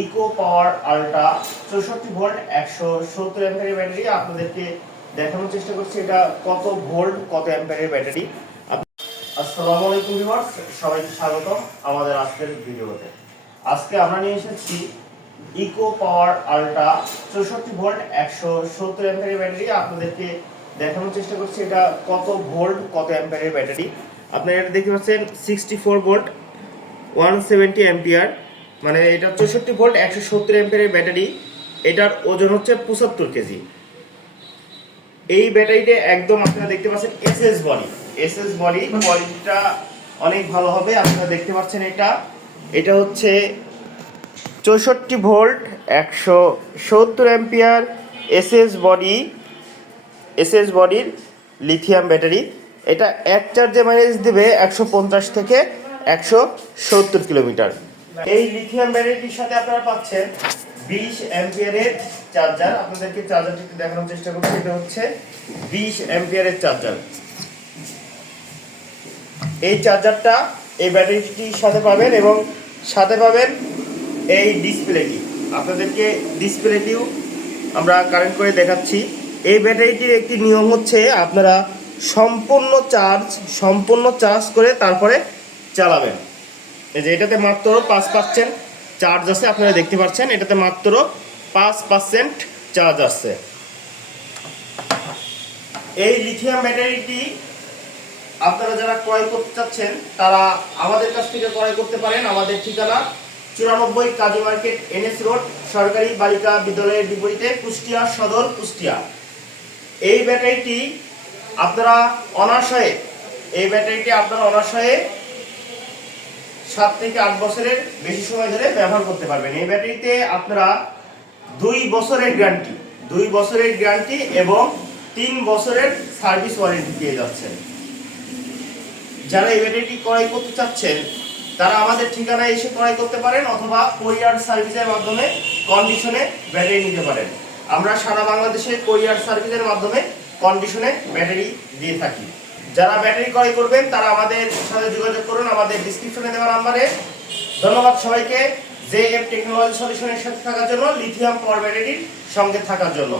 Eco পাওয়ার ultra 64 volt 170 অ্যাম্পিয়ারের battery আপনাদেরকে দেখানোর চেষ্টা করছি এটা কত ভোল্ট কত অ্যাম্পিয়ারের ব্যাটারি। আসসালামু আলাইকুম ভিউয়ার্স, সবাইকে স্বাগতম আমাদের আজকের ভিডিওতে। আজকে আমরা নিয়ে এসেছি ইকো পাওয়ার আল্ট্রা 64 ভোল্ট 170 অ্যাম্পিয়ারের ব্যাটারি আপনাদেরকে দেখানোর চেষ্টা করছি এটা কত ভোল্ট কত অ্যাম্পিয়ারের ব্যাটারি। আপনারা এটা দেখতে পাচ্ছেন 64 ভোল্ট 170 অ্যাম্পিয়ার, মানে এটা 64 ভোল্ট 170 অ্যাম্পিয়ারের ব্যাটারি। এটার ওজন হচ্ছে 75 কেজি। এই ব্যাটারিটা একদম আপনারা দেখতে পাচ্ছেন এসএস বডি কোয়ালিটিটা অনেক ভালো হবে। আপনারা দেখতে পাচ্ছেন এটা হচ্ছে 64 ভোল্ট 170 অ্যাম্পিয়ার এসএস বডির লিথিয়াম ব্যাটারি। এটা এক চার্জে মাইলেজ দেবে 150 থেকে 170 কিলোমিটার। এই লিথিয়াম ব্যাটারিটির সাথে আপনারা পাচ্ছেন 20 অ্যাম্পিয়ারের চার্জার। আপনাদেরকে চার্জারটি একটু দেখানোর চেষ্টা করছি। এটা হচ্ছে 20 অ্যাম্পিয়ারের চার্জার। এই চার্জারটা এই ব্যাটারিটির সাথে পাবেন এবং সাথে পাবেন এই ডিসপ্লেটি। আপনাদেরকে ডিসপ্লেটিও আমরা কানেক্ট করে দেখাচ্ছি। এই ব্যাটারিটির একটি নিয়ম হচ্ছে আপনারা সম্পূর্ণ চার্জ করে তারপরে চালাবেন। এই যে এটাতে মাত্র 5% চার্জ আছে, আপনারা দেখতে পাচ্ছেন এটাতে মাত্র 5% চার্জ আছে। এই লিথিয়াম ব্যাটারিটি আপনারা যারা ক্রয় করতে চাচ্ছেন তারা আমাদের কাছ থেকে ক্রয় করতে পারেন। আমাদের ঠিকানা 94 কাজী মার্কেট NS রোড, সরকারি বালিকা বিদ্যালয়ের বিপরীতে, কুষ্টিয়া সদর, কুষ্টিয়া। এই ব্যাটারিটি আপনারা অনায়াসে 7 থেকে 8 বছরের বেশি সময় ধরে ব্যবহার করতে পারবেন। এই ব্যাটারিতে আপনারা 2 বছরের গ্যারান্টি এবং 3 বছরের সার্ভিস ওয়ারেন্টি পেয়ে যাচ্ছেন। যারা এই ব্যাটারিটি ক্রয় করতে চাচ্ছেন তারা আমাদের ঠিকানায় এসে ক্রয় করতে পারেন অথবা কোরিয়ার সার্ভিসের মাধ্যমে কন্ডিশনে ব্যাটারি নিতে পারেন। আমরা সারা বাংলাদেশে কোরিয়ার সার্ভিসের মাধ্যমে কন্ডিশনে ব্যাটারি দিয়ে থাকি। যারা ব্যাটারি ক্রয় করবেন তারা আমাদের সাথে যোগাযোগ করুন আমাদের ডেসক্রিপশনে দেওয়া নম্বরে। ধন্যবাদ সবাইকে JF টেকনোলজি সলিউশনের সাথে থাকার জন্য, লিথিয়াম পাওয়ার ব্যাটারির সঙ্গে থাকার জন্য।